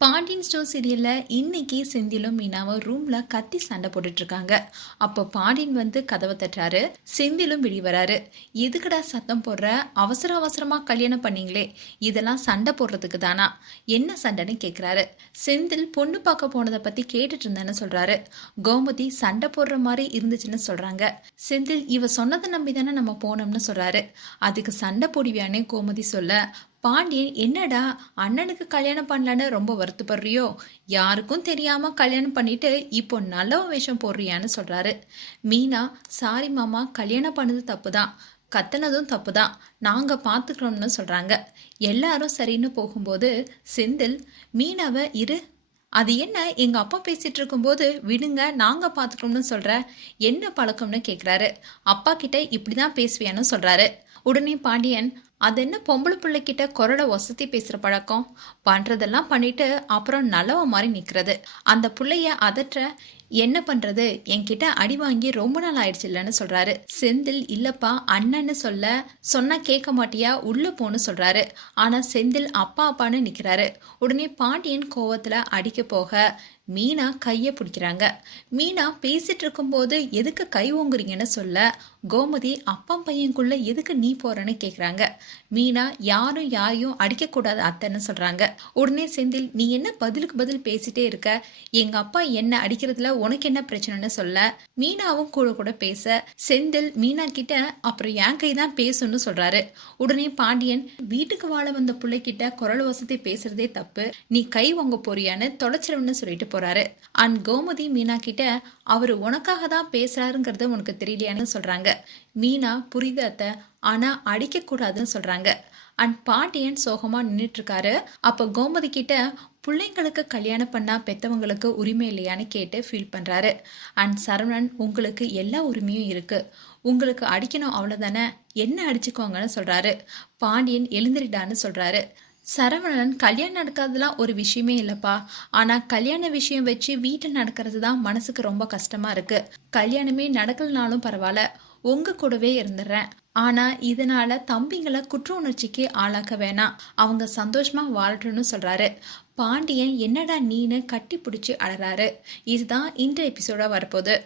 Pandian store சீரியலில் இன்னைக்கு செந்திலும் மீனாவும் ரூம்ல கத்தி சண்டை போட்டுட்ருக்காங்க அப்போ பாண்டியன் வந்து கதவை தட்டுறாரு. செந்திலும் வெளியே வராரு. எதுக்குடா சத்தம் போடுற? அவசர அவசரமாக கல்யாணம் பண்ணீங்களே. இதெல்லாம் சண்டை போடுறதுக்கு தானா? என்ன சண்டைன்னு கேட்குறாரு செந்தில் பொண்ணு பார்க்க போனதை பற்றி கேட்டுட்டு இருந்தேன்னு சொல்கிறாரு கோமதி சண்டை போடுற மாதிரி இருந்துச்சுன்னு சொல்கிறாங்க செந்தில் இவ சொன்னதை நம்பி தானே நம்ம போனோம்னு சொல்கிறாரு அதுக்கு சண்டை போடுவியானே கோமதி சொல்ல பாண்டியன் என்னடா அண்ணனுக்கு கல்யாணம் பண்ணலன்னு ரொம்ப வருத்தப்படுறியோ? யாருக்கும் தெரியாம கல்யாணம் பண்ணிட்டு இப்போ நல்ல வேஷம் போடுறியான்னு சொல்றாரு. மீனா சாரி மாமா கல்யாணம் பண்ணது தப்பு தான் கத்துனதும் தப்பு தான் நாங்கள் பார்த்துக்கிறோம்னு சொல்கிறாங்க எல்லாரும் சரின்னு போகும்போது செந்தில் மீனாவை இரு. அது என்ன எங்கள் அப்பா பேசிகிட்டு இருக்கும்போது விடுங்க நாங்கள் பாத்துக்கிறோம்னு சொல்கிற என்ன பழக்கம்னு கேட்குறாரு அப்பா கிட்ட இப்படிதான் பேசுவியான்னு சொல்கிறாரு உடனே பாண்டியன் அது என்ன பொம்பளை பிள்ளைக்கிட்ட குரலை வசதி பேசுற பழக்கம்? பண்றதெல்லாம் பண்ணிட்டு அப்புறம் நல்லவ மாதிரி நிக்கிறது. அந்த பிள்ளைய அதற்ற என்ன பண்றது? என்கிட்ட அடி வாங்கி ரொம்ப நாள் ஆயிடுச்சு இல்லைன்னு சொல்றாரு. செந்தில் இல்லப்பா அண்ணன்னு சொல்ல சொன்னா கேட்க மாட்டியா? உள்ள போன்னு சொல்றாரு. ஆனா செந்தில் அப்பா அப்பான்னு நிக்கிறாரு. உடனே பாண்டியன் கோவத்துல அடிக்க போக மீனா கையை பிடிக்கிறாங்க. மீனா பேசிட்டு இருக்கும்போது எதுக்கு கை ஓங்குறீங்கன்னு சொல்ல கோமதி அப்பா பையன்குள்ள எதுக்கு நீ போறன்னு கேக்குறாங்க. மீனா யாரும் யாரையும் அடிக்கக்கூடாது அத்தைன்னு சொல்றாங்க. உடனே செந்தில் நீ என்ன பதிலுக்கு பதில் பேசிட்டே இருக்க? எங்க அப்பா என்ன அடிக்கிறதுல உனக்கு என்ன பிரச்சனைன்னு சொல்ல மீனாவும் கூட கூட பேச செந்தில் மீனா கிட்ட அப்புறம் என் கை தான் பேசும்னு சொல்றாரு. உடனே பாண்டியன் வீட்டுக்கு வாழ வந்த பிள்ளைகிட்ட குரல் வசதி பேசுறதே தப்பு நீ கை வாங்க போறியான்னு தொலைச்சிருவன்னு சொல்லிட்டு போறாரு. அண்ட் கோமதி மீனா கிட்ட அவர் உனக்காக தான் பேசுறாருங்கிறது உனக்கு தெரியலையான்னு சொல்றாங்க. மீனா புரியுது அத்தை ஆனா அடிக்க கூடாதுன்னு சொல்றாங்க. அண்ட் பாண்டியன் சோகமா நின்றுட்டு இருக்காரு. அப்ப கோமதி கிட்ட பிள்ளைங்களுக்கு கல்யாணம் பண்ணா பெத்தவங்களுக்கு உரிமை இல்லையான்னு கேட்டு ஃபீல் பண்றாரு. அண்ட் சரவணன் உங்களுக்கு எல்லா உரிமையும் இருக்கு. உங்களுக்கு அடிக்கணும் அவ்வளவுதானே? என்ன அடிச்சுக்கோங்கன்னு சொல்றாரு. பாண்டியன் எழுந்திரிடான்னு சொல்றாரு. சரவணன் கல்யாணம் நடக்காததுலாம் ஒரு விஷயமே இல்லப்பா. ஆனா கல்யாண விஷயம் வச்சு வீட்டில் நடக்கிறது தான் மனசுக்கு ரொம்ப கஷ்டமா இருக்கு. கல்யாணமே நடக்கலனாலும் பரவாயில்ல. உங்க கூடவே இருந்துடுறேன் ஆனா இதனால தம்பிங்களை குற்ற உணர்ச்சிக்கு ஆளாக்க வேணாம். அவங்க சந்தோஷமா வாழட்டும்னு சொல்றாரு. பாண்டியன் என்னடா நீனு கட்டி பிடிச்சி அழறாரு இதுதான் இந்த எபிசோட வரப்போகுது.